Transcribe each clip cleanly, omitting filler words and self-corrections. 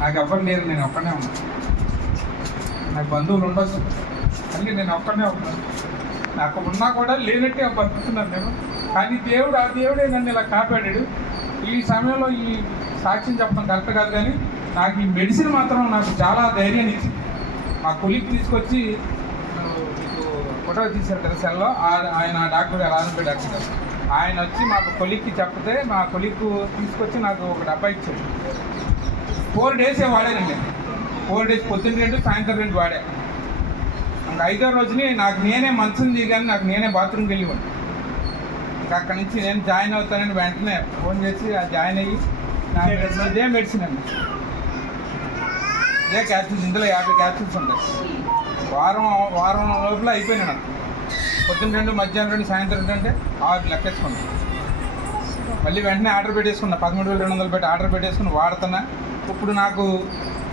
నాకు ఎవరు లేరు, నేను ఒక్కనే ఉన్నాను. నాకు బంధువులు ఉండొచ్చు కానీ నేను ఒక్కనే ఉన్నాను. నాకు ఉన్నా కూడా లేనట్టే బతుకుతున్నాను నేను. కానీ దేవుడు, ఆ దేవుడే నన్ను ఇలా కాపాడాడు. ఈ సమయంలో ఈ సాక్ష్యం చెప్పడం కరెక్ట్ కాదు, కానీ నాకు ఈ మెడిసిన్ మాత్రం నాకు చాలా ధైర్యాన్ని ఇచ్చింది. మా కొలిక్ తీసుకొచ్చి ఫోటో తీశారు కదా సెల్లో, ఆయన డాక్టర్ గారు, రాజంపేట డాక్టర్ గారు, ఆయన వచ్చి మా కొలిక్కి చెప్తే మా కొలిక్ తీసుకొచ్చి నాకు ఒక డబ్బా ఇచ్చాడు. 4 days వాడానండి. 4 days పొద్దున్న 2 సాయంత్రం 2 వాడా. ఇంకా 5వ రోజుని నాకు నేనే మంచం దిగాను, నాకు నేనే బాత్రూమ్కి వెళ్ళివ్వండి. ఇంకా అక్కడి నుంచి నేను జాయిన్ అవుతానని వెంటనే ఫోన్ చేసి జాయిన్ అయ్యి ఇదే మెడిసిన్ అండి, ఇదే క్యాప్సూల్స్. ఇందులో 50 క్యాప్సూల్స్ ఉంటాయి. వారం లోపల అయిపోయినాయి నాకు. పొద్దున్న 2, మధ్యాహ్నం 2, సాయంత్రం 2 అంటే 6 లెక్కేసుకున్నాను. మళ్ళీ వెంటనే ఆర్డర్ పెట్టేసుకున్నా, 13,200 పెట్టి ఆర్డర్ పెట్టేసుకుని వాడుతున్నా. ఇప్పుడు నాకు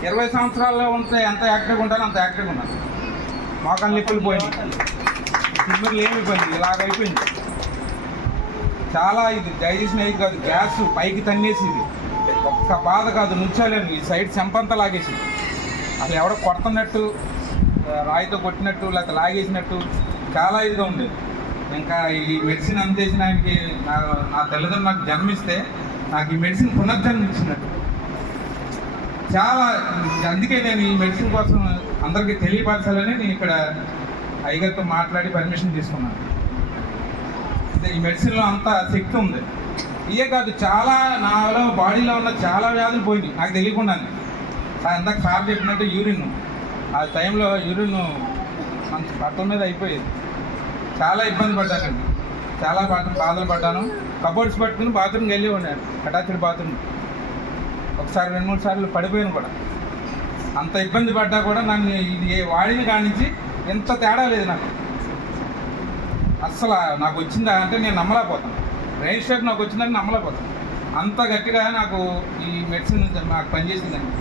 20 సంవత్సరాల్లో ఉంటే ఎంత యాక్టివ్గా ఉంటానో అంత యాక్టివ్గా ఉన్నాను. మోకాలు నిప్పులు పోయింది, కిడ్నీలు ఏమైపోయింది, ఇలాగైపోయింది. చాలా ఇది డైజెషన్ అయ్యి కాదు, గ్యాస్ పైకి తన్నేసి, ఇది ఒక్క బాధ కాదు, నుంచోలేను. ఈ సైడ్ చెంపంతా లాగేసి, అసలు ఎవడో కొడుతున్నట్టు, రాయితో కొట్టినట్టు, లేకపోతే లాగేసినట్టు చాలా ఇదిగా ఉండేది. ఇంకా ఈ మెడిసిన్ అందేసిన ఆయనకి నా తల్లిదండ్రులు నాకు జన్మిస్తే నాకు ఈ మెడిసిన్ పునర్జన్మ ఇచ్చినట్టు చాలా. అందుకే నేను ఈ మెడిసిన్ కోసం అందరికీ తెలియపరచాలని నేను ఇక్కడ అయ్యగారితో మాట్లాడి పర్మిషన్ తీసుకున్నాను. ఈ మెడిసిన్లో అంత శక్తి ఉంది. ఇవే కాదు, చాలా నాలో బాడీలో ఉన్న చాలా వ్యాధులు పోయినాయి నాకు తెలియకుండానే. ఇందాక సార్ చెప్పినట్టు యూరిన్, ఆ టైంలో యూరిన్ మంచి బట్టల మీద అయిపోయేది. చాలా ఇబ్బంది పడ్డానండి, చాలా బాధలు పడ్డాను. కబోర్డ్స్ పట్టుకుని బాత్రూమ్కి వెళ్ళి ఉన్నాను, అటాచ్డ్ బాత్రూమ్. ఒకసారి 2-3 సార్లు పడిపోయాను కూడా. అంత ఇబ్బంది పడ్డా కూడా నన్ను ఇది వాడిన కాడి నుంచి ఎంత తేడా లేదు నాకు. అస్సలు నాకు వచ్చిందా అంటే నేను నమ్మలేకపోతాను. బ్రెయిన్ స్ట్రోక్ నాకు వచ్చిందని నమ్మలేకపోతాను. అంత గట్టిగా నాకు ఈ మెడిసిన్ నాకు పనిచేసిందండి.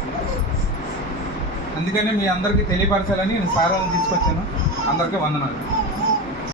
అందుకనే మీ అందరికీ తెలియపరచాలని నేను సారాన్ని తీసుకొచ్చాను. అందరికీ వందనాలు.